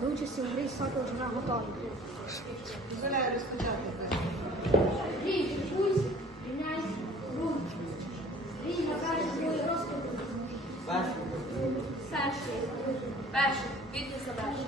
до участі в грі сакова жена готові. Дозволяю розпочати. Рій, пульс, рівняйся, рух. Перший другий. Перший. Перший. Відповідь перший.